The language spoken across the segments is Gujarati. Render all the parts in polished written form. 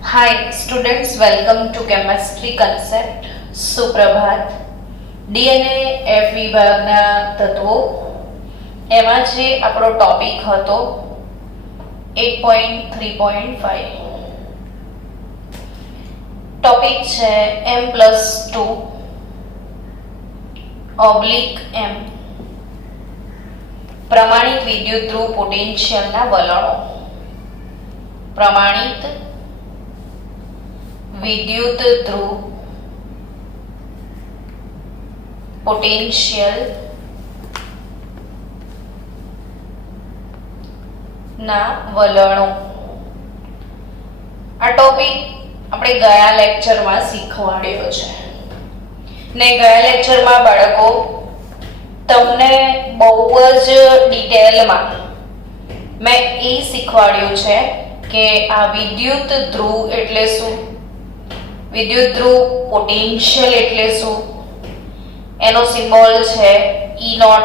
Hi students, welcome to chemistry concept. સુપ્રભાત. DNA F વિભાગના તત્વો એમાં જે આપણો ટોપિક હતો 8.3.5 ટોપિક છે M+2 / M પ્રમાણિત વિદ્યુત ધ્રુવ પોટેન્શિયલના વલણો. પ્રમાણિત વિદ્યુત ધ્રુવ પોટેન્શિયલ ના વલણો. આ ટોપિક આપણે ગયા લેક્ચરમાં શીખવાડ્યો છે ને ગયા લેક્ચરમાં બાળકો તમને બહુ જ ડિટેલમાં મેં એ શીખવાડ્યું છે કે આ વિદ્યુત ધ્રુવ એટલે શું, વિદ્યુત ધ્રુવ પોટેન્શિયલ એટલે શું, એનો સિમ્બોલ છે E0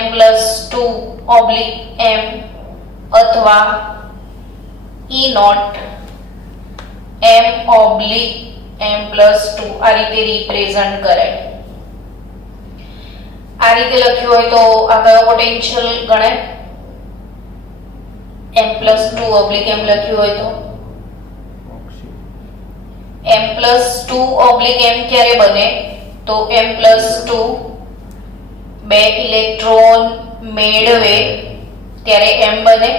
M+2 / M અથવા E0 M / M+2 આ રીતે રિપ્રેઝન્ટ કરે. આ રીતે લખ્યું હોય તો આ કયો પોટેન્શિયલ ગણાય? M+2 / M લખ્યું હોય તો M+2 / M ક્યારે બને? તો M+2 બે ઇલેક્ટ્રોન મેળવે ત્યારે M બને.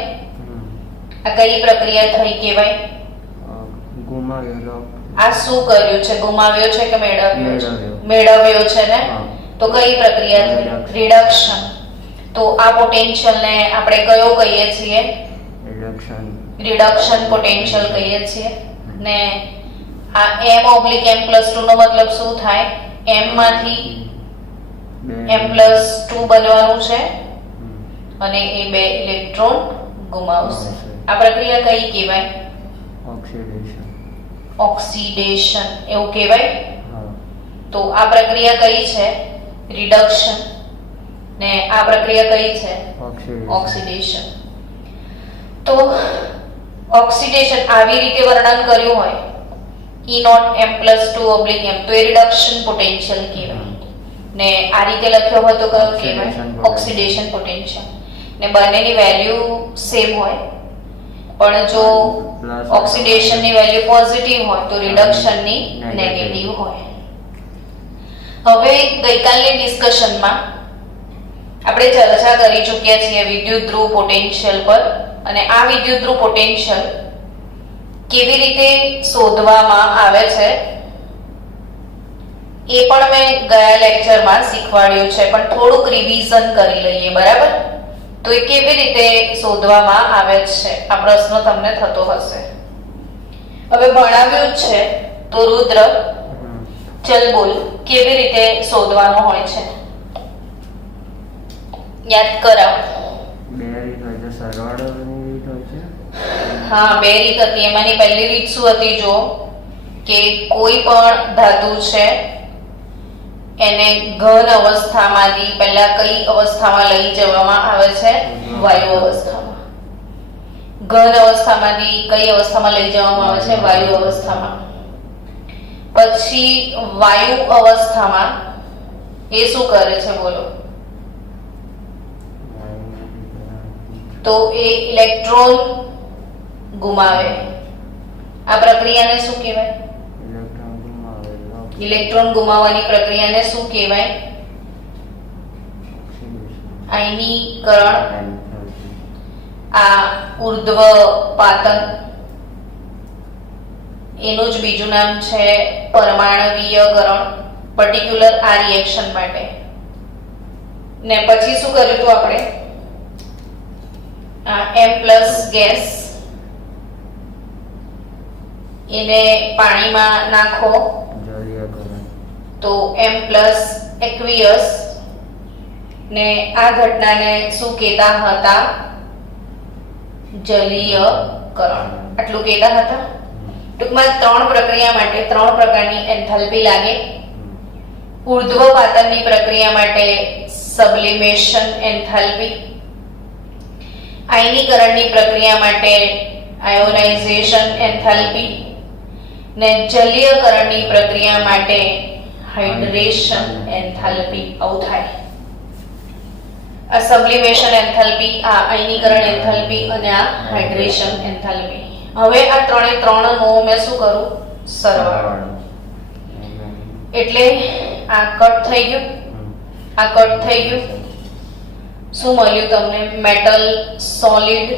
આ કઈ પ્રક્રિયા થઈ કહેવાય? ગુમાવેલો. આ શું કર્યું છે? ગુમાવ્યો છે કે મેળવ્યો છે? મેળવ્યો છે ને. તો કઈ પ્રક્રિયા થઈ? રિડક્શન. તો આ પોટેન્શિયલ ને આપણે કયો કહીએ છીએ? રિડક્શન પોટેન્શિયલ કહીએ છીએ. ને આ M / M+2 નો મતલબ શું થાય? M માંથી M+2 બનવાનું છે અને એ બે ઇલેક્ટ્રોન ગુમાવશે. આ પ્રક્રિયા કઈ કહેવાય? ઓક્સિડેશન એવું કહેવાય. તો આ પ્રક્રિયા કઈ છે? રિડક્શન. ને આ પ્રક્રિયા કઈ છે? ઓક્સિડેશન. તો ઓક્સિડેશન આવી રીતે વર્ણન કર્યું હોય E0 M+2 / M તો એ રિડક્શન પોટેન્શિયલ કહેવાય. ને આ રીતે લખ્યો હોય તો કયો કહેવાય? Oxidation potential. ને બંનેની વેલ્યુ સેમ હોય પણ જો ઓક્સિડેશનની વેલ્યુ પોઝિટિવ હોય તો રિડક્શનની નેગેટિવ હોય. હવે ગઈકાલની ડિસ્કશનમાં આપણે ચર્ચા કરી ચૂક્યા છીએ વિદ્યુત ધ્રુવ પોટેન્શિયલ પર, અને આ વિદ્યુત ધ્રુવ પોટેન્શિયલ કેવી રીતે શોધવામાં આવે છે એ પણ મેં ગયા લેક્ચરમાં શીખવાડ્યું છે, પણ થોડુંક રિવિઝન કરી લઈએ. બરાબર? તો એ કેવી રીતે શોધવામાં આવે છે આ પ્રશ્ન તમને થતો હશે. હવે ભણાવ્યું જ છે તો રુદ્ર ચલ બોલ કેવી રીતે શોધવાનું હોય છે, યાદ કરાવ. બે રીત હોય છે, સરવાળોની રીત હોય છે. હા, બે રીત હતી. એમાંની પહેલી રીત શું હતી? જો કે કોઈ પણ ધાતુ છે એને ઘન અવસ્થામાંથી પહેલા કઈ અવસ્થામાં લઈ જવામાં આવે છે? વાયુ અવસ્થામાં. ઘન અવસ્થામાંથી કઈ અવસ્થામાં લઈ જવામાં આવે છે? વાયુ અવસ્થામાં. પછી વાયુ અવસ્થામાં એ શું કરે છે બોલો? તો એ ઇલેક્ટ્રોન ગુમાવે. આ પ્રક્રિયાને શું કહેવાય? ઇલેક્ટ્રોન ગુમાવવાની પ્રક્રિયાને શું કહેવાય? આયનીકરણ. આ ઉર્ધ્વપાતન. એનું જ બીજું નામ છે પરમાણવીયકરણ, પર્ટિક્યુલર આ રિએક્શન માટે. ને પછી શું કર્યું હતું આપણે? M+ ગેસ એને પાણીમાં નાખો તો M+ એક્વિયસ. ને આ ઘટનાને શું કહેતા હતા? જલીયકરણ. આટલું કહેતા હતા. ટૂંકમાં ત્રણ પ્રક્રિયા માટે ત્રણ પ્રકારની એન્થાલ્પી લાગે. ઉર્ધ્વપાતનની પ્રક્રિયા માટે સબ્લિમેશન એન્થાલ્પી, આયનીકરણની પ્રક્રિયા માટે આયોનાઇઝેશન એન્થાલ્પી, ને જલીયકરણની પ્રક્રિયા માટે હાઇડ્રેશન એન્થાલ્પી. આવું થાય. આ સબ્લિમેશન એન્થાલ્પી, આ આયનીકરણ એન્થાલ્પી અને આ હાઇડ્રેશન એન્થાલ્પી. હવે આ ત્રણે ત્રણનો મેં શું કરું? સરવાળો. એટલે આ કટ થઈ ગયું, આ કટ થઈ ગયું. શું મળ્યું તમને? મેટલ સોલિડ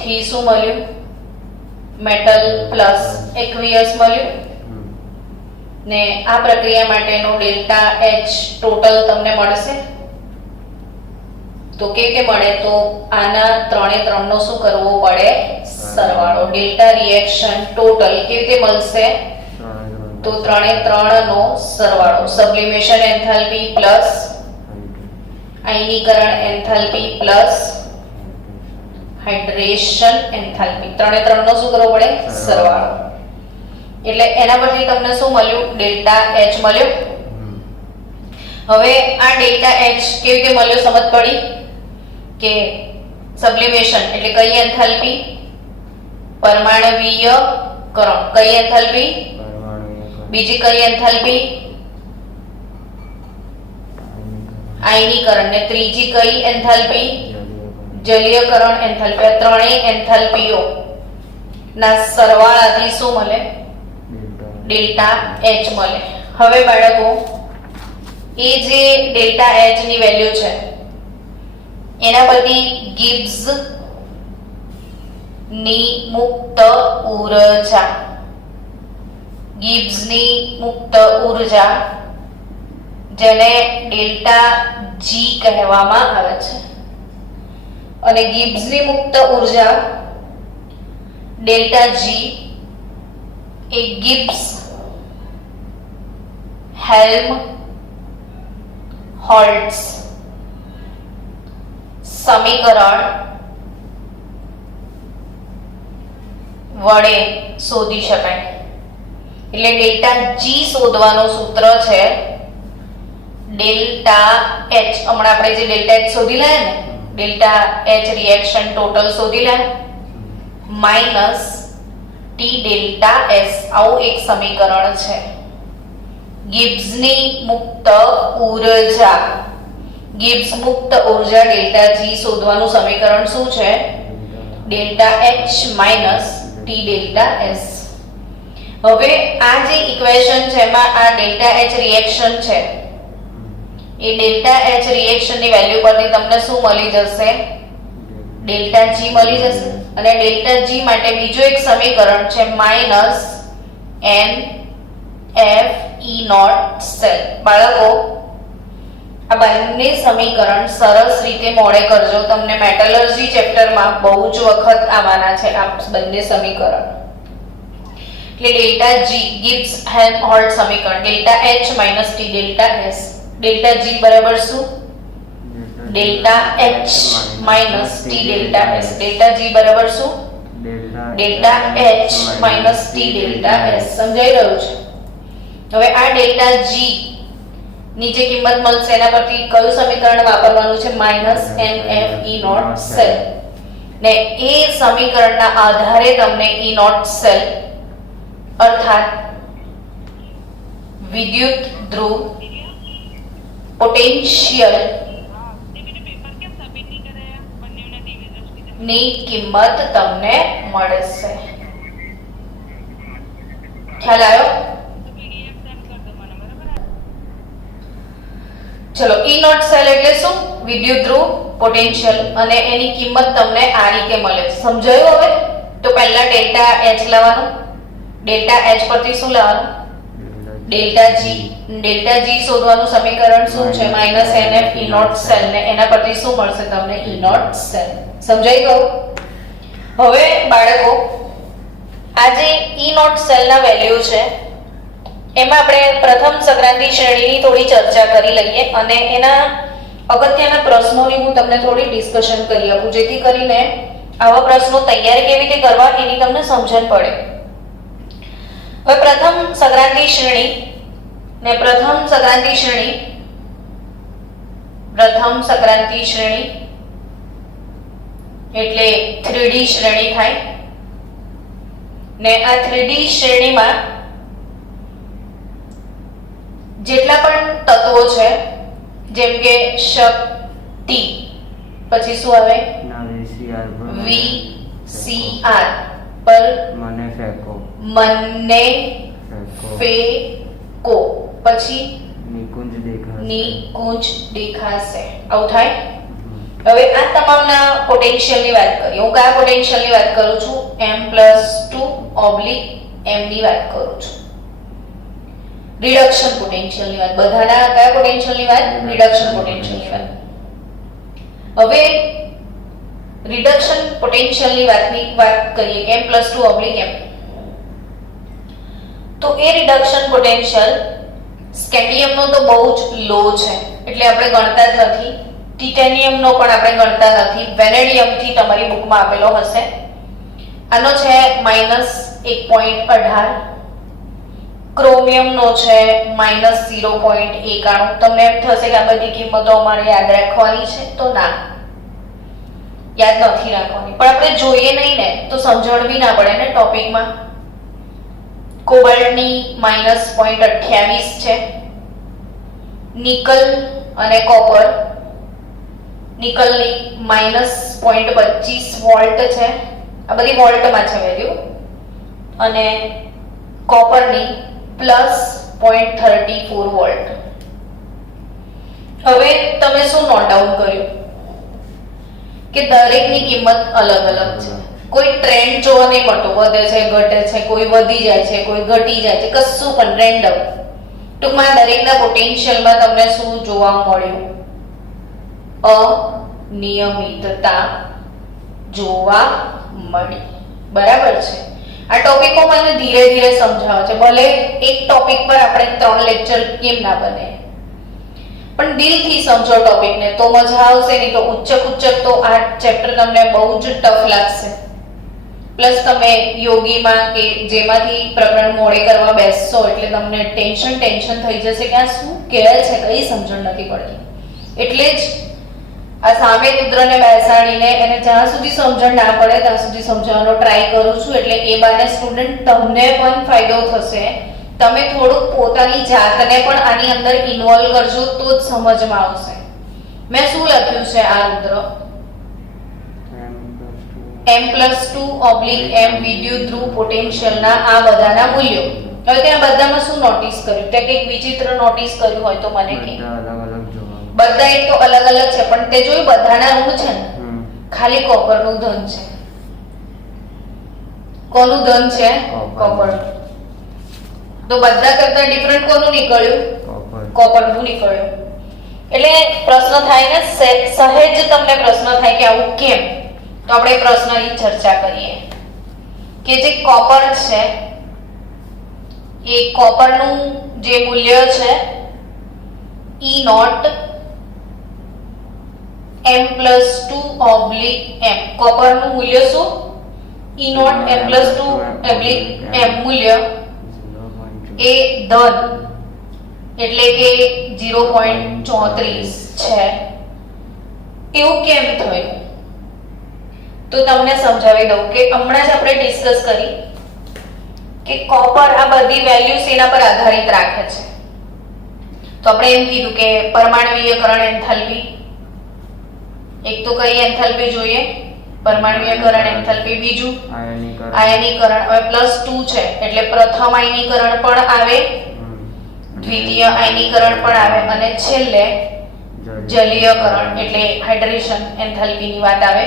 થી શું મળ્યું? મેટલ પ્લસ એક્વિયસ મળ્યું. ને આ પ્રક્રિયા માટેનો ડેલ્ટા એચ ટોટલ તમને મળશે. તો કેવી રીતે મળે? તો આના ત્રણે ત્રણનો શું કરવો પડે? સરવાળો. ડેલ્ટા રિએક્શન ટોટલ કેવી રીતે મળશે? તો ત્રણે ત્રણનો સરવાળો. સબ્લિમેશન એન્થાલ્પી પ્લસ આયનીકરણ એન્થાલ્પી પ્લસ હાઇડ્રેશન એન્થાલ્પી, ત્રણે ત્રણનો શું કરવો પડે? સરવાળો. એટલે એના પરથી તમને શું મળ્યું? ડેલ્ટા એચ મળ્યો. હવે આ ડેલ્ટા એચ કેવી રીતે મળ્યો? સમજ પડી કે સબ્લિમેશન એટલે કઈ એન્થાલ્પી? પરમાણવીયકરણ. કઈ એન્થાલ્પી? બીજી કઈ એન્થાલ્પી? આયનીકરણ. ને ત્રીજી કઈ એન્થાલ્પી? જલીયકરણ એન્થાલ્પી. આ ત્રણેય એન્થાલ્પીઓ ના સરવાળાથી શું મળે? ડેલ્ટા એચ મળે. હવે બાળકો, એ જે ડેલ્ટા એચ ની વેલ્યુ છે એના પરથી ગિબ્સ ની મુક્ત ઉર્જા, ગિબ્સ ની મુક્ત ઉર્જા જેને ડેલ્ટા જી કહેવામાં આવે છે, અને ગિબ્સ ની મુક્ત ઉર્જા ડેલ્ટા જી એ ગિબ્સ હેલ્મહોલ્ટ્ઝ સમીકરણ વડે શોધી શકાય. એટલે ડેલ્ટા જી શોધવાનું સૂત્ર છે ડેલ્ટા એચ. હમણાં આપણે જે ડેલ્ટા એચ શોધી લાયા ને, ડેલ્ટા એચ રિએક્શન ટોટલ શોધી લાયા માઈનસ ટી ડેલ્ટા એસ. આવું એક સમીકરણ છે. ગિબ્સની મુક્ત ઉર્જા, ગિબ્સ મુક્ત ઉર્જા ડેલ્ટા જી શોધવાનું સમીકરણ શું છે? Delta H minus T delta S. હવે આ જે ઇક્વેશન છે એમાં આ ડેલ્ટા એચ રિએક્શન છે, એ ડેલ્ટા એચ રિએક્શન ની વેલ્યુ પરથી તમને શું મળી જશે? ડેલ્ટા જી મળી જશે. અને ડેલ્ટા જી માટે બીજું એક સમીકરણ છે minus N F E nought cell. બાળકો, આ બંને સમીકરણ સરસ રીતે મોડે કરજો. તમને મેટલર્જી ચેપ્ટરમાં બહુ જ વખત આવવાના છે આ બંને સમીકરણ. એટલે ડેલ્ટા જી ગિબ્સ હેલ્મહોલ્ટ્ઝ સમીકરણ delta H minus T delta S. Delta G બરાબર શું? Delta H minus T delta S. Delta G બરાબર શું? Delta H minus T delta S. સમજાઈ રહ્યું છે? હવે આ ડેલ્ટા જી ની જે કિંમત મળશે એના પરથી કયું સમીકરણ વાપરવાનું છે? Minus N F E nought cell. ને એ સમીકરણના આધારે તમને ઈ નોટ સેલ અર્થાત વિદ્યુત ધ્રુવ પોટેન્શિયલ ની કિંમત તમને મળશે. ખ્યાલ આવ્યો? ચલો, ઈ નોટ સેલ એટલે શું? વિદ્યુત ધ્રુવ પોટેન્શિયલ, અને એની કિંમત તમને આ રીતે મળે. સમજાયું હવે? તો પહેલા ડેલ્ટા એચ લાવવાનું. ડેલ્ટા એચ પરથી શું લાવવાનું? Delta G. ડેલ્ટા જી શોધવાનું સમીકરણ શું છે? Minus NF E nought cell. ને એના પરથી શું મળશે તમને? E nought cell. સમજાઈ ગયું? હવે બાળકો, આ જે ઈ નોટ સેલ ના વેલ્યુ છે એમાં આપણે પ્રથમ સંક્રાંતિ શ્રેણીની થોડી ચર્ચા કરી લઈએ, અને એના અગત્યના પ્રશ્નોની હું તમને થોડી ડિસ્કશન કરી આપું, જેથી કરીને આવા પ્રશ્નો તૈયાર કેવી રીતે કરવા એની તમને સમજણ પડે. હવે પ્રથમ સંક્રાંતિ શ્રેણી એટલે 3D શ્રેણી થાય. ને આ 3D શ્રેણીમાં જેટલા પણ તત્વો છે જેમ કે શક્તિ, પછી શું આવે VCR પર મને ફેંકો, પછી નિકુંજ દેખાશે. આવું થાય. હવે આ તમામના પોટેન્શિયલની વાત કરીએ. હું કયા પોટેન્શિયલની વાત કરું છું? M+2/m ની વાત કરું છું. રિડક્શન પોટેન્શિયલની વાત. બધાના કયા પોટેન્શિયલની વાત? રિડક્શન પોટેન્શિયલની વાત. હવે રિડક્શન પોટેન્શિયલની વાત કરીએ કે M+2/m, તો એ રિડક્શન પોટેન્શિયલ સ્કેન્ડિયમનો તો બહુ જ લો છે, એટલે આપણે ગણતા જ નથી. ટિટેનિયમનો પણ આપણે ગણતા નથી. વેનેડિયમથી તમારી બુકમાં આપેલો હશે. આનો છે -1.18. ક્રોમિયમનો છે -0.91. તમને એમ થશે કે આ બધી કિંમતો અમારે યાદ રાખવાની છે, તો ના, યાદ નથી રાખવાની. પણ આપણે જોઈએ નહીં ને તો સમજણ બી ના પડે ને ટોપિકમાં. કોબાલ્ટની -0.28 છે. નિકલ અને કોપર, નિકલની -0.25 વોલ્ટ છે. આ બધી વોલ્ટમાં છે વેલ્યુ. અને કોપરની +0.34 વોલ્ટ. હવે તમે શું નોટ ડાઉન કર્યું કે દરેકની કિંમત અલગ અલગ છે. કોઈ ટ્રેન્ડ જોવા નહીં મળતો, વધે છે, ઘટે છે, કોઈ વધી જાય છે, કોઈ ઘટી જાય છે, કશું પણ રેન્ડમ. ટૂંકમાં દરેકના પોટેન્શિયલમાં તમને શું જોવા મળ્યું? અનિયમિતતા જોવા મળી. બરાબર છે. આ ટોપિકો મને ધીરે ધીરે સમજાવે છે. ભલે એક ટોપિક પર આપણે 3 લેક્ચર કેમ ના બને, પણ દિલથી સમજો ટોપિકને તો મજા આવશે. નહીં તો ઉચ્ચક તો આ ચેપ્ટર તમને બહુ જ ટફ લાગશે. પ્લસ તમે યોગીમાં કે જેમાંથી પ્રકરણ મોડે કરવા બેસશો એટલે તમને ટેન્શન થઈ જશે કે આ શું કહે છે, કઈ સમજણ નથી પડતી. એટલે જ આ સામે પુત્રને બેસાડીને એને જ્યાં સુધી સમજણ ના પડે ત્યાં સુધી સમજાવવાનો ટ્રાય કરું છું. એટલે એ બાને સ્ટુડન્ટ તમને પણ ફાયદો થશે. તમે થોડુંક પોતાની જાતને પણ આની અંદર ઇન્વોલ્વ કરજો તો જ સમજમાં આવશે. મેં શું લખ્યું છે આ રુદ્ર? M+2/m વિદ્યુત ધ્રુવ પોટેન્શિયલના આ બધાના મૂલ્યો. હવે ત્યાં બધામાં શું નોટિસ કર્યું? તે કંઈક વિચિત્ર નોટિસ કર્યું હોય તો મને કહે. બધા એક તો અલગ અલગ છે, પણ તે જોયું બધાના ઋણ છે ને. ખાલી કોપરનું ધન છે. કોનું ધન છે? કોપર. તો બધા કરતા ડિફરન્ટ કોનું નીકળ્યું? કોપરનું નીકળ્યું. એટલે પ્રશ્ન થાય ને, સહેજ તમને પ્રશ્ન થાય કે આવું કેમ? તો આપણે પ્રશ્નની ચર્ચા કરીએ કે જે કોપર છે એ કોપરનું જે મૂલ્ય છે E0 M+2/m. કોપરનું મૂલ્ય શું? E0 M+2/m મૂલ્ય એ ધન એટલે કે 0.34 છે. એવું કેમ થયું? તો તમને સમજાવી દઉં કે હમણાં જ આપણે ડિસ્કસ કરી કે કોપર આ બધી વેલ્યુઝ એના પર આધારિત રાખે છે. તો આપણે એમ કીધું કે પરમાણ્વીયકરણ એન્થાલ્પી, એક તો કઈ એન્થાલ્પી જોઈએ? પરમાણ્વીયકરણ એન્થાલ્પી. બીજું આયનીકરણ. હવે +2 છે એટલે પ્રથમ આયનીકરણ પણ આવે, દ્વિતીય આયનીકરણ પણ આવે, અને છેલ્લે જલીયકરણ એટલે હાઇડ્રેશન એન્થાલ્પીની વાત આવે.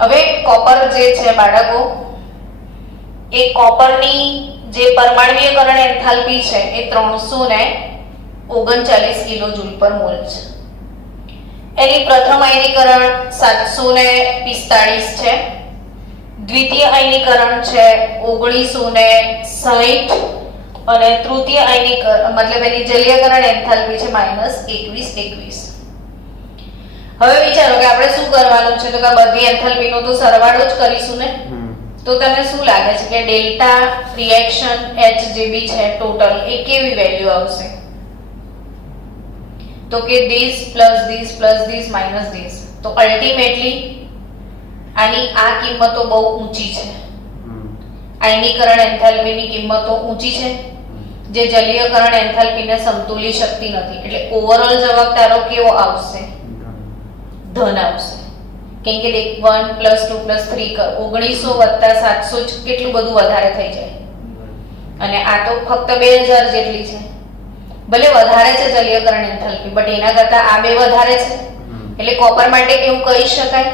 હવે કોપર જે છે બાળકો, એ કોપરની જે પરમાણ્વીયકરણ એન્થાલ્પી છે એ 339 કિલોજૂલ પર મોલ છે. એની પ્રથમ આયનીકરણ 745 છે, દ્વિતીય આયનીકરણ છે 1960, અને તૃતીય આયનીકરણ મતલબ એની જલીયકરણ એન્થાલ્પી છે -21. હવે વિચારો કે આપણે શું કરવાનું છે? તો કે બધી એન્થાલ્પીનો તો સરવાળો જ કરીશું ને. તો તમને શું લાગે છે કે ડેલ્ટા રિએક્શન H જે બી છે ટોટલ એ કેવી વેલ્યુ આવશે? તો કે this plus this plus this minus this. તો અલ્ટિમેટલી આની આ કિંમતો બહુ ઊંચી છે. આયનીકરણ એન્થાલ્પીની કિંમતો ઊંચી છે, જે જલીયકરણ એન્થાલ્પીને સમતોલી શકતી નથી. એટલે ઓવરઓલ જવાબ તારો કેવો આવશે? ધન આવશે. કેમ કે 1 + 2 + 3 કર 1900 + 700 જ કેટલું બધું વધારે થઈ જાય. અને આ તો ફક્ત 2000 જેટલી છે. ભલે વધારે છે જલીયકરણ એન્થાલ્પી, બટ એના કરતા આ બે વધારે છે. એટલે કોપર માટે એવું કહી શકાય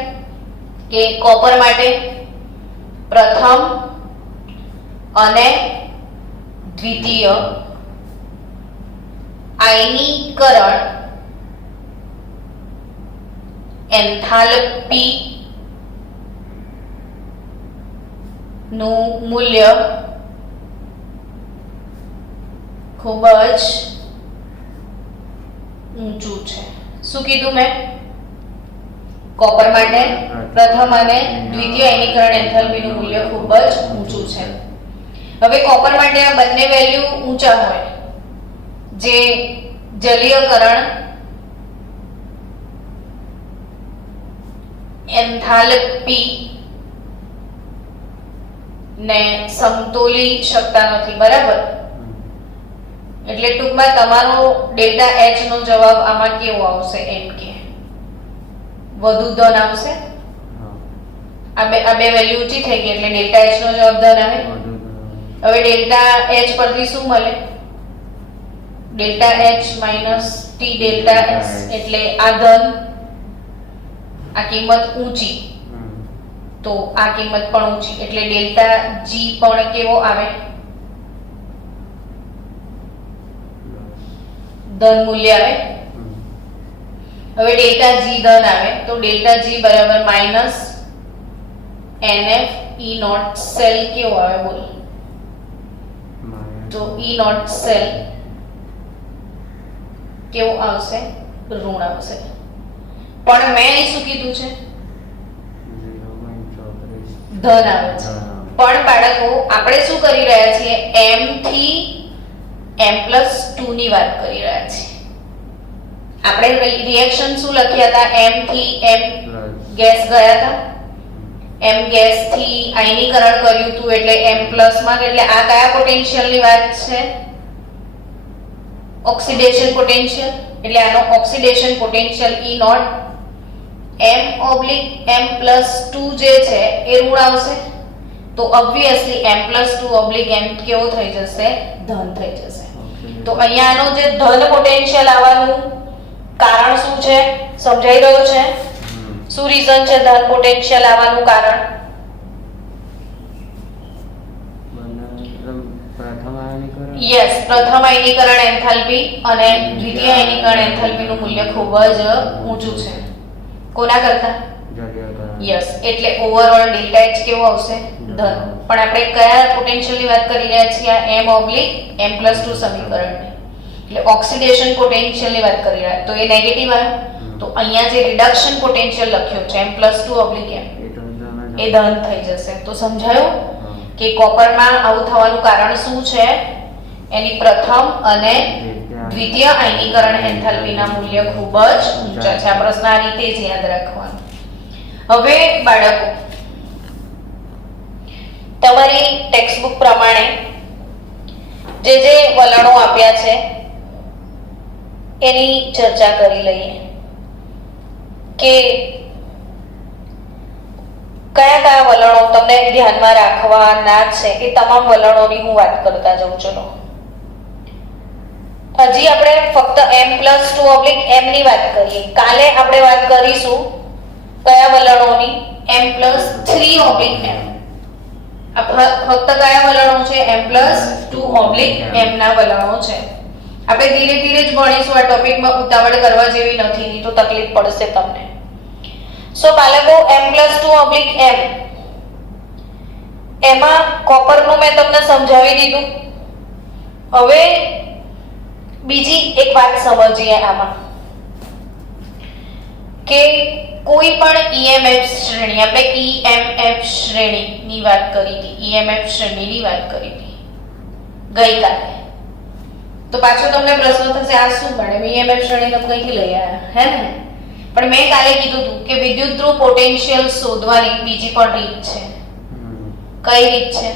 કે કોપર માટે પ્રથમ અને દ્વિતીય આયનીકરણ એન્થાલ્પી નું મૂલ્ય ખૂબ જ ઊંચું છે. શું કીધું મેં? કોપર માટે પ્રથમ અને દ્વિતીય આયનીકરણ એન્થાલ્પીનું મૂલ્ય ખૂબ જ ઊંચું છે. હવે કોપર માટે આ બંને વેલ્યુ ઊંચા હોય, જે જલીયકરણ એન્થાલ્પી ને સમતોલી શકતા નથી. બરાબર? એટલે ટૂંકમાં તમારો ડેલ્ટા એચ નો જવાબ આમાં કેવો આવશે? એમ કે વધુ ધન આવશે. આ બે વેલ્યુ ઊંચી થઈ ગઈ એટલે ડેલ્ટા એચ નો જવાબ ધન આવે. હવે ડેલ્ટા એચ પરથી શું મળે? Delta H minus T delta S. એટલે આ ધન, આ કિંમત ઊંચી, તો આ કિંમત પણ ઊંચી. એટલે ડેલ્ટા જી પણ કેવો આવે? ધન મૂલ્ય આવે. હવે ડેલ્ટા જી ધન આવે તો ડેલ્ટા જી બરાબર minus NF E nought cell કેવો આવે? બોલ. તો E નોટ સેલ કેવો આવશે? ઋણ આવશે. પણ મેં અહીં શું કીધું છે? ધન આવે છે. પણ બાળકો આપણે શું કરી રહ્યા છીએ? m થી m+2 ની વાત કરી રહ્યા છીએ. આપણે રિએક્શન શું લખ્યા હતા? m થી m ગેસ ગયા હતા. m ગેસ થી આયનીકરણ કર્યું હતું એટલે m+ માં. એટલે આ કયા પોટેન્શિયલ ની વાત છે? Oxidation potential. એટલે આનો oxidation potential E not m/m+2 જે છે એ ઋણ આવશે. તો ઓબ્વિયસલી m+2/m કેવો થઈ જશે? ધન થઈ જશે. તો અહીંયાનો જે ધન પોટેન્શિયલ આવવાનું કારણ શું છે? સમજાઈ રહ્યો છે? શું રીઝન છે ધન પોટેન્શિયલ આવવાનું કારણ? યસ, પ્રથમ આયનીકરણ એન્થાલ્પી અને દ્વિતીય આયનીકરણ એન્થાલ્પીનું મૂલ્ય ખૂબ જ ઊંચું છે. કોના કરતા? યસ. એટલે ઓવરઓલ ડેલ્ટા એચ કેવો આવશે? ધન. પણ આપણે કયા પોટેન્શિયલની વાત કરી રહ્યા છીએ? m/m+2 સમીકરણની. એટલે ઓક્સિડેશન પોટેન્શિયલની વાત કરી રહ્યા. તો એ નેગેટિવ આવે. તો અહીંયા જે રિડક્શન પોટેન્શિયલ લખ્યો છે m+2/m એ ધન થઈ જશે. તો સમજાયું કે કોપરમાં આવું થવાનું કારણ શું છે? એની પ્રથમ અને દ્વિતીય આયનીકરણ એન્થાલ્પીના મૂલ્ય ખૂબ જ ઊંચા છે. આ પ્રશ્ન આ રીતે જ યાદ રાખવાનો. હવે બાળકો, તમારી ટેક્સ્ટબુક પ્રમાણે જે વલણો આપ્યા છે એની ચર્ચા કરી લઈએ કે કયા કયા વલણો તમને ધ્યાનમાં રાખવાના છે. એ તમામ વલણોની હું વાત કરતા જાઉં. ચલો, હજી આપણે ફક્ત m+2/m ની વાત કરીએ. કાલે આપણે વાત કરીશું કયા વલણોની? m+3/m. આ ફક્ત કયા વલણો છે? m+2/m ના વલણો છે. આપણે ધીરે ધીરે જ ભણીશું. આ ટોપિકમાં ઉતાવળ કરવા જેવી નથી, નહીં તો તકલીફ પડશે તમને. સો બાળકો, m+2/m એમાં કોપરનું મેં તમને સમજાવી દીધું. હવે બીજી એક વાત સમજીએ આમાં કે કોઈ પણ EMF શ્રેણી, આપણે EMF શ્રેણીની વાત કરી હતી. EMF શ્રેણીની વાત કરી હતી ગઈકાલે. તો પાછો તમને પ્રશ્ન થશે, આ શું ભણે? EMF શ્રેણી તમે કઈથી લઈ આવ્યા? હે ને? પણ મેં કાલે કીધું હતું કે વિદ્યુત ધ્રુવ પોટેન્શિયલ શોધવાની બીજી પણ રીત છે. કઈ રીત છે?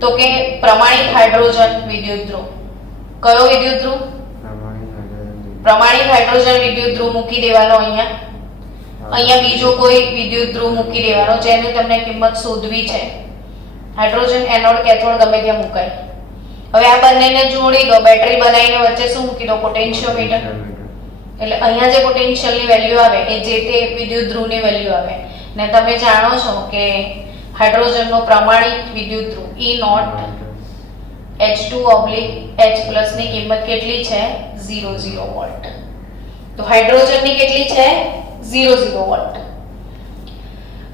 તો કે પ્રમાણિત હાઇડ્રોજન વિદ્યુત ધ્રુવ. કયો વિદ્યુત ધ્રુવ? પ્રમાણિત હાઇડ્રોજન વિદ્યુત ધ્રુવ મૂકી દેવાનો અહીંયા બીજો કોઈ વિદ્યુત ધ્રુવ મૂકી દેવાનો જેની તમને કિંમત શોધવી છે. હાઇડ્રોજન એનોડ કેથોડ ગમે ત્યાં મુકાય. હવે આ બંનેને જોડી દો, બેટરી બનાવીને વચ્ચે શું મૂકી દો? પોટેન્શિયોમીટર. એટલે અહીંયા જે પોટેન્શિયલની વેલ્યુ આવે એ જે તે વિદ્યુત ધ્રુવની વેલ્યુ આવે. ને તમે જાણો છો કે હાઇડ્રોજનનો પ્રમાણિત વિદ્યુત ધ્રુવ H2/H+ ની કિંમત કેટલી છે? 0 વોલ્ટ. તો હાઇડ્રોજનની કેટલી છે? 0 વોલ્ટ.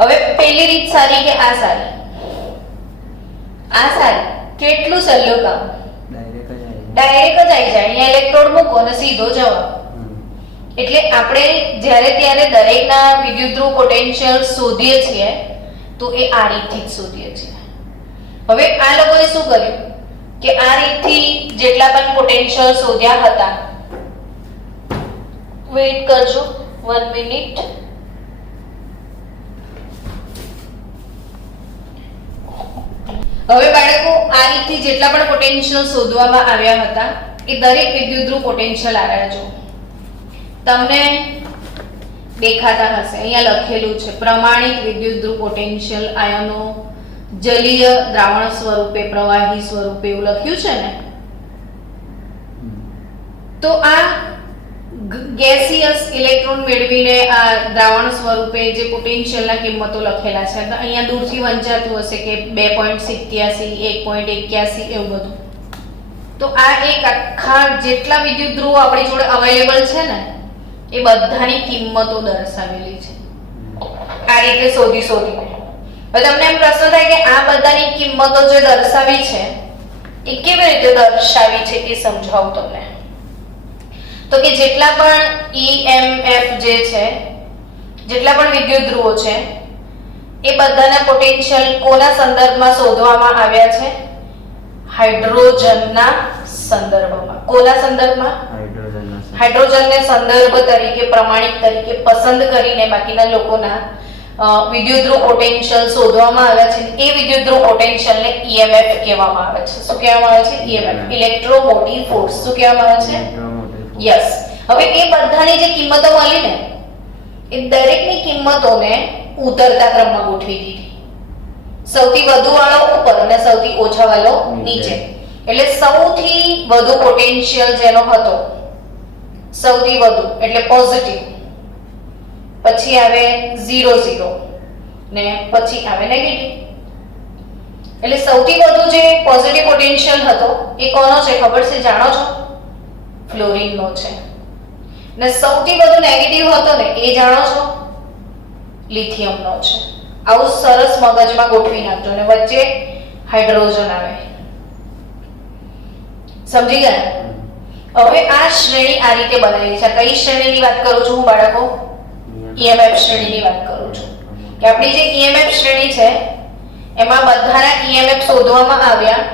હવે પહેલી રીત સારી કે આ સારી? આ સારી. કેટલું સહેલું કામ, ડાયરેક્ટ જ આવી જાય. અહીંયા ઇલેક્ટ્રોડ મૂકો અને સીધો જવાબ. એટલે આપણે જ્યારે ત્યારે દરેકના વિદ્યુત ધ્રુવ પોટેન્શિયલ શોધીએ છીએ તો એ આ રીતથી જ શોધીએ છીએ. હવે આ લોકોએ શું કર્યું કે આ રીતથી જેટલા પણ પોટેન્શિયલ શોધ્યા હતા, વેઇટ કરજો 1 મિનિટ. હવે બાળકો આ રીતથી જેટલા પણ પોટેન્શિયલ શોધવામાં આવ્યા હતા એ દરેક વિદ્યુત ધ્રુવ પોટેન્શિયલ આવ્યા. જો તમને દેખાતા હશે, અહીંયા લખેલું છે પ્રમાણિત વિદ્યુત ધ્રુવ પોટેન્શિયલ આયનો જલીય દ્રાવણ સ્વરૂપે, પ્રવાહી સ્વરૂપે એવું લખ્યું છે ને. તો આ ગેસિયસ ઇલેક્ટ્રોન મેળવીને આ દ્રાવણ સ્વરૂપે જે પોટેન્શિયલના કિંમતો લખેલા છે, તો અહીંયા દૂરથી વંચાતું હશે કે 2.87, 1.81 એવું બધું. તો આ એક આખા જેટલા વિદ્યુત ધ્રુવો આપણી જોડે અવેલેબલ છે ને એ બધાની કિંમતો દર્શાવેલી છે આ રીતે શોધીને. હવે તમને એમ પ્રશ્ન થાય કે આ બધાની કિંમતો જે દર્શાવી છે એ કેવી રીતે દર્શાવી છે એ સમજાવું તમને. તો કે જેટલા પણ EMF જે છે, જેટલા પણ વિદ્યુત ધ્રુવો છે એ બધાના પોટેન્શિયલ કોના સંદર્ભમાં શોધવામાં આવ્યા છે? હાઇડ્રોજનના સંદર્ભમાં. કોના સંદર્ભમાં? હાઇડ્રોજનને સંદર્ભ તરીકે, પ્રમાણિક તરીકે પસંદ કરીને બાકીના લોકોના વિદ્યુત ધ્રુવ પોટેન્શિયલ શોધવામાં આવ્યા છે. એ વિદ્યુત ધ્રુવ પોટેન્શિયલને EMF કહેવામાં આવે છે. શું કહેવામાં આવે છે? EMF, electromotive force. શું કહેવામાં આવે છે? યસ. હવે એ બધાની જે કિંમતો મળી ને એ દરેકની કિંમતોને ઉતરતા ક્રમમાં ગોઠવી દીધી. સૌથી વધુ વાળો ઉપર અને સૌથી ઓછા વાળો નીચે. એટલે સૌથી વધુ પોટેન્શિયલ જેનો હતો, સૌથી વધુ એટલે પોઝિટિવ, પછી આવે 0 ને પછી આવે નેગેટિવ. એટલે સૌથી વધુ જે પોઝિટિવ પોટેન્શિયલ હતો એ કોનો છે ખબર છે? જાણો છો? ફ્લોરિનનો છે. ને સૌથી વધુ નેગેટિવ હતો ને એ જાણો છો? લિથિયમનો છે. આવું સરસ મગજમાં ગોઠવી નાખજો અને વચ્ચે હાઇડ્રોજન આવે. સમજી ગયા? હવે આ શ્રેણી આ રીતે બનાવેલી છે. કઈ શ્રેણીની વાત કરું છું હું બાળકો? EMF શ્રેણીની વાત કરું છું. કે આપણી જે EMF શ્રેણી છે એમાં બધાના EMF શોધવામાં આવ્યા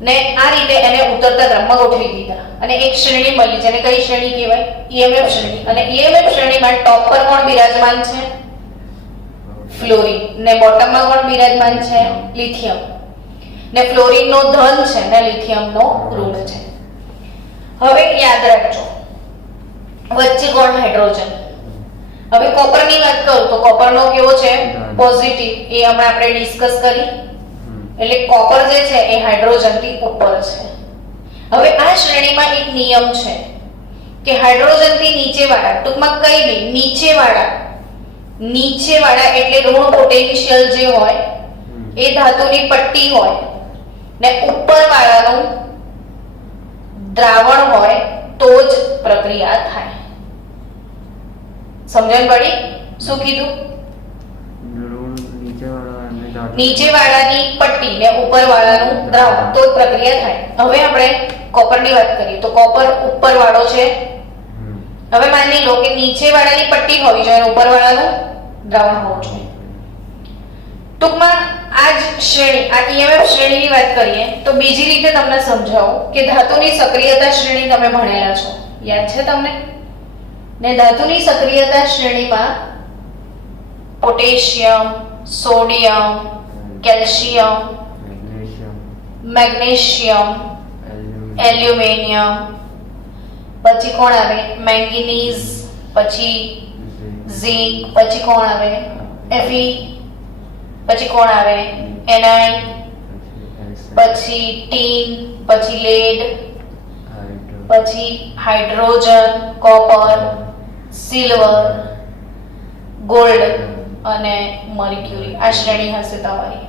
ને આ રીતે એને ઉતરતા ક્રમમાં ગોઠવી દીધા અને એક શ્રેણી મળી જેને કઈ શ્રેણી કહેવાય? EMF શ્રેણી. અને EMF શ્રેણીમાં ટોપ પર કોણ બિરાજમાન છે? ફ્લોરિન. ને બોટમમાં કોણ બિરાજમાન છે? લિથિયમ. ને ફ્લોરિનનો ધન છે ને લિથિયમનો ઋણ છે. હવે યાદ રાખજો વચ્ચે કોણ? હાઇડ્રોજન. હવે કોપરની વાત કરું તો કોપરનો કેવો છે? પોઝિટિવ. એ હમણાં આપણે ડિસ્કસ કરી. એટલે કોપર જે છે એ હાઇડ્રોજનથી ઉપર છે. હવે આ શ્રેણીમાં એક નિયમ છે કે હાઇડ્રોજનથી નીચેવાળા, ટૂંકમાં કઈ બી નીચેવાળા એટલે ઋણ પોટેન્શિયલ જે હોય એ ધાતુની પટ્ટી હોય ને ઉપરવાળાનું દ્રાવણ હોય તો જ પ્રક્રિયા થાય. સમજણ પડી? શું કીધું? નીચેવાળાની પટ્ટી ને ઉપરવાળાનું દ્રાવણ તો જ પ્રક્રિયા થાય. હવે આપણે કોપરની વાત કરીએ તો કોપર ઉપરવાળો છે. હવે માની લો કે નીચેવાળાની પટ્ટી હોવી જોઈએ અને ઉપરવાળાનું દ્રાવણ હોવું જોઈએ. ટૂંકમાં આ જ શ્રેણી, આ EMF શ્રેણીની વાત કરીએ તો બીજી રીતે તમને સમજાવું કે ધાતુની સક્રિયતા શ્રેણી તમે ભણેલા છો, યાદ છે તમને? ને ધાતુની સક્રિયતા શ્રેણીમાં potassium, sodium, calcium, magnesium, aluminium, પછી કોણ આવે મેંગેનીઝ, પછી ઝિંક, પછી કોણ આવે Fe, પછી કોણ આવે Ni, પછી ટીન, પછી લેડ, પછી હાઇડ્રોજન, કોપર, સિલ્વર, ગોલ્ડ અને મર્ક્યુરી. આ શ્રેણી હશે તમારી.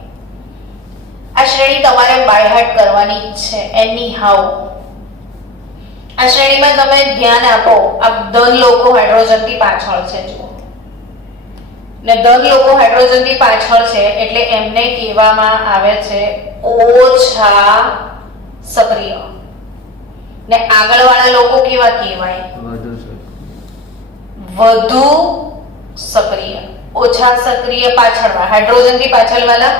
આ શ્રેણી તમારે બાય હાર્ટ કરવાની જ છે એની હાઉ. આ શ્રેણીમાં તમે ધ્યાન આપો, આ ધન લોકો હાઇડ્રોજન થી પાછળ છે જુઓ, ને ધન લોકો હાઇડ્રોજન થી પાછળ છે એટલે એમને કહેવામાં આવે છે ઓછા સક્રિય, ને આગળવાળા લોકો કેવા કહેવાય વધુ સક્રિય. ઓછા સક્રિય પાછળવાળા, હાઇડ્રોજન થી પાછળવાળા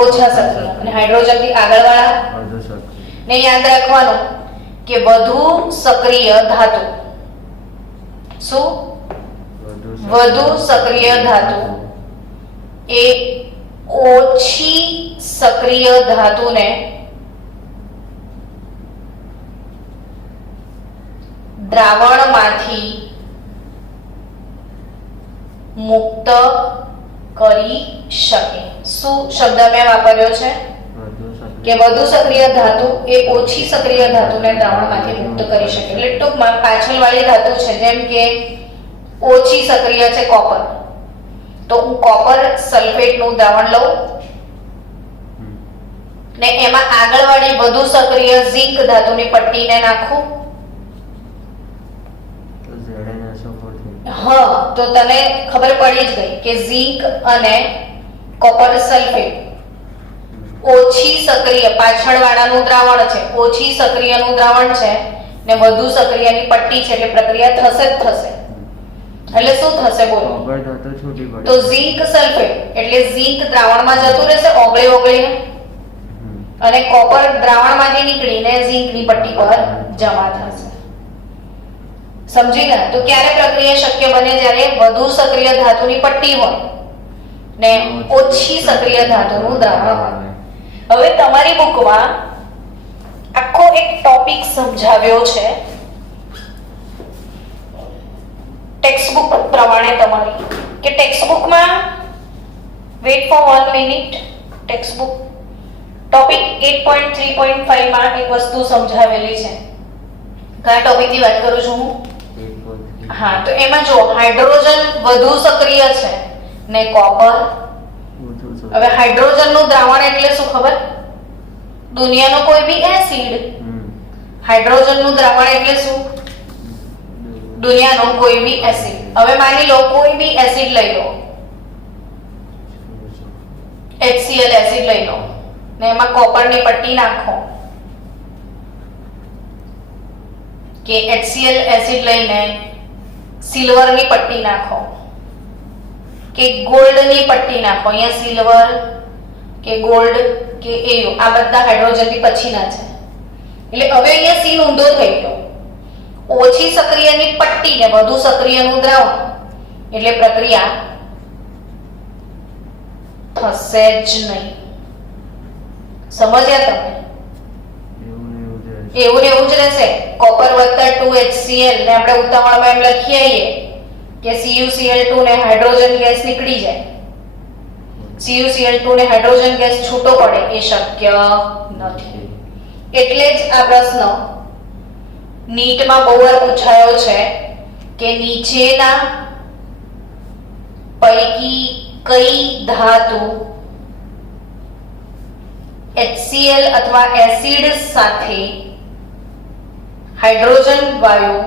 ઓછા સક્રિય અને હાઇડ્રોજન થી આગળવાળા વધુ સક્રિય. ને યાદ રાખવાનું કે વધુ સક્રિય ધાતુ, શું વધુ સક્રિય ધાતુ એ ઓછી સક્રિય ધાતુને દ્રાવણમાંથી મુક્ત કરી શકે. શું શબ્દ મેં વાપર્યો છે કે વધુ સક્રિય ધાતુ એ ઓછી સક્રિય ધાતુને દ્રાવણમાંથી મુક્ત કરી શકે. એટલે ટૂંકમાં પાછળવાળી ધાતુ છે, જેમ કે ઓછી સક્રિય છે કોપર, તો હું કોપર સલ્ફેટનું દ્રાવણ લઉં ને એમાં આગળવાળી વધુ સક્રિય ઝિંક ધાતુની પટ્ટીને નાખું. હા, તો તને ખબર પડી જ ગઈ કે ઝિંક અને કોપર સલ્ફેટ ઓછી સક્રિય પાછળવાળાનું દ્રાવણ છે, ઓછી સક્રિયનું દ્રાવણ છે ને વધુ સક્રિયની પટ્ટી છે, એટલે પ્રક્રિયા થશે જ થશે. એટલે શું થશે બોલો? તો ઝિંક સલ્ફેટ એટલે ઝિંક દ્રાવણમાં જતું રહેશે ઓગળી ઓગળીને, અને કોપર દ્રાવણમાંથી નીકળીને ઝિંકની પટ્ટી પર જમા થશે. સમજી ગયા? તો ક્યારે પ્રક્રિયા શક્ય બને? જ્યારે વધુ સક્રિય ધાતુની પટ્ટી હોય ને ઓછી સક્રિય ધાતુનું દ્રાવણ હોય. હવે તમારી બુકમાં આખો એક ટોપિક સમજાવ્યો છે ટેક્સ્ટબુક પ્રમાણે તમારી, કે ટેક્સ્ટબુકમાં wait for 1 minute, textbook topic 8.3.5 માં એક વસ્તુ સમજાવેલી છે. કયા ટોપિકની વાત કરું છું હું? હા, તો એમાં જો હાઇડ્રોજન વધુ સક્રિય છે ને કોપર. હવે હાઇડ્રોજનનું દ્રાવણ એટલે શું ખબર? દુનિયાનો કોઈ બી એસિડ. હાઇડ્રોજનનું દ્રાવણ એટલે શું? દુનિયાનો કોઈ બી એસિડ. હવે માની લો કોઈ બી એસિડ લઈ લો, HCl એસિડ લઈ લો ને એમાં કોપરની પટ્ટી નાખો, કે HCl એસિડ લઈને સિલ્વરની પટ્ટી નાખો, કે ગોલ્ડની પટ્ટી નાખો. અહીંયા સિલ્વર કે ગોલ્ડ કે એયુ આ બધા હાઇડ્રોજનથી પછીના છે. એટલે હવે અહીંયા સી ઊંધો થઈ ગયો. ઓછી સક્રિયની પટ્ટી ને વધુ સક્રિયનું દ્રાવણ, એટલે પ્રક્રિયા થશે જ નહીં. સમજ્યા તમે? એવું ને એવું જ રહેશે. કોપર વત્તા 2HCl ને આપણે ઉતાવળમાં એમ લખી આવીએ કે CuCl2 ને હાઇડ્રોજન ગેસ નીકળી જાય, CuCl2 ને હાઇડ્રોજન ગેસ છૂટો પડે, એ શક્ય નથી. એટલે જ આ પ્રશ્ન નીટમાં બહુ વાર પૂછાયો છે કે નીચેના પૈકી કઈ ધાતુ HCl અથવા એસિડ સાથે હાઇડ્રોજન વાયુ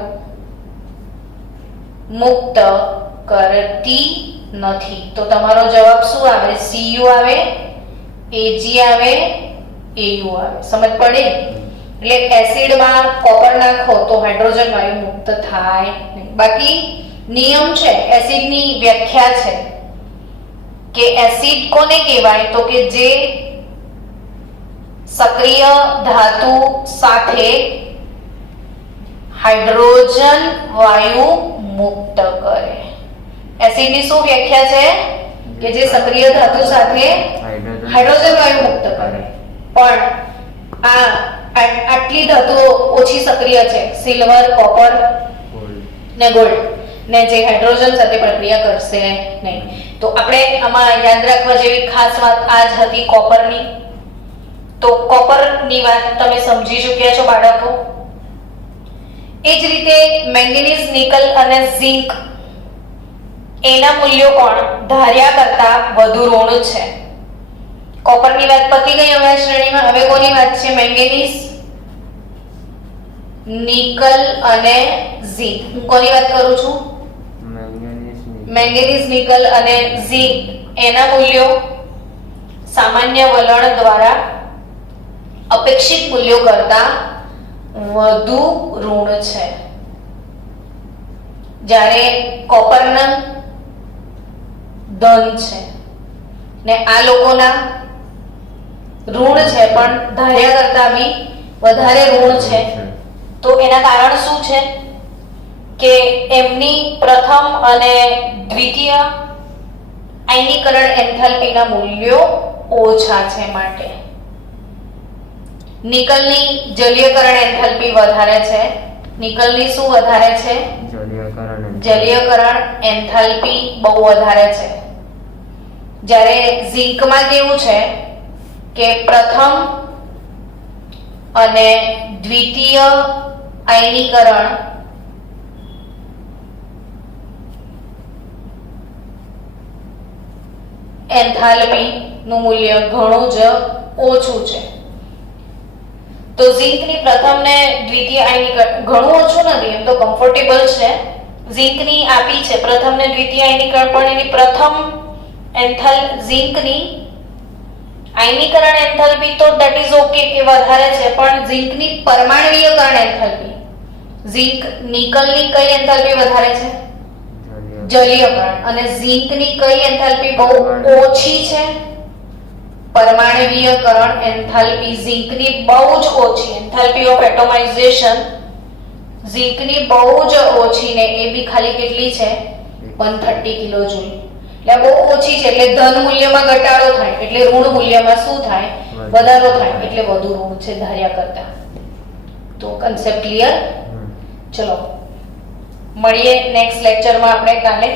મુક્ત કરતી નથી? તો તમારો જવાબ શું આવે? Cu આવે, Ag આવે, Au આવે. સમજ પડી? એટલે એસિડમાં કોપર નાખો તો હાઇડ્રોજન વાયુ મુક્ત થાય નહીં. બાકી નિયમ છે, એસિડની વ્યાખ્યા છે કે એસિડ કોને કહેવાય? તો કે જે સક્રિય ધાતુ સાથે હાઇડ્રોજન વાયુ મુક્ત કરે. એસિડની શું વ્યાખ્યા છે? કે જે સક્રિય ધાતુ સાથે હાઇડ્રોજન વાયુ મુક્ત કરે. પણ આટલી ધાતુઓ ઓછી સક્રિય છે, સિલ્વર, કોપર ને ગોલ્ડ, ને જે હાઇડ્રોજન સાથે પ્રક્રિયા કરશે નહીં. તો આપણે આમાં યાદ રાખવા જેવી ખાસ વાત આ જ હતી કોપરની. તો કોપરની વાત તમે સમજી ચૂક્યા છો બાળકો. એ જ રીતે મેંગેનીઝ, નિકલ અને ઝિંક એના મૂલ્યો પણ ધાર્યા કરતા વધુ ઋણ છે. કોપરની વાત પતી ગઈ હવે આ શ્રેણીમાં. હવે કોની વાત છે? મેંગેનીઝ, નિકલ અને ઝિંક. હું કોની વાત કરું છું? મેંગેનીઝ, નિકલ અને ઝિંક એના મૂલ્યો સામાન્ય વલણ દ્વારા અપેક્ષિત મૂલ્યો કરતા વધુ ઋણ છે. જ્યારે કોપરના ધન છે ને આ લોકોના ઋણ છે, પણ ધાર્યા કરતા બી વધારે ઋણ છે. તો એના કારણ શું છે? કે એમની પ્રથમ અને દ્વિતીય આયનીકરણ એન્થાલ્પીના મૂલ્યો ઓછા છે. માટે નિકલની જલીયકરણ એન્થાલ્પી વધારે છે. નિકલની શું વધારે છે? જલીયકરણ એન્થાલ્પી બહુ વધારે છે. જ્યારે ઝિંકમાં કેવું છે કે પ્રથમ અને દ્વિતીય આયનીકરણ એન્થાલ્પી નું મૂલ્ય ઘણું જ ઓછું છે. તો ઝિંકની પ્રથમ ને દ્વિતીય આયનીકરણ ઘણું ઓછું નથી, એમ તો કમ્ફર્ટેબલ છે. ઝિંકની આપી છે પ્રથમ ને દ્વિતીય આયનીકરણ, પણ એની પ્રથમ ઝિંકની આયનીકરણ એન્થાલ્પી તો ધેટ ઇઝ ઓકે કે વધારે છે, પણ ઝિંકની પરમાણ્વીયકરણ એન્થાલ્પી, ઝિંક નિકલની કઈ એન્થાલ્પી વધારે છે? જલીયકરણ. અને ઝિંકની કઈ એન્થાલ્પી બહુ ઓછી છે? પરમાણ્વીયકરણ એન્થાલ્પી ઝિંકની બહુ જ ઓછી. એન્થાલ્પી ઓફ એટોમાઇઝેશન ઝિંકની બહુ જ ઓછી, ને એ બી ખાલી કેટલી છે? 130 કિલોજૂલ. એટલે બહુ ઓછી છે. એટલે ધન મૂલ્યમાં ઘટાડો થાય, એટલે ઋણ મૂલ્યમાં શું થાય? વધારો થાય. એટલે વધુ ઋણ છે ધાર્યા કરતા. તો કન્સેપ્ટ ક્લિયર? ચલો મળીએ નેક્સ્ટ લેક્ચરમાં આપણે કાલે.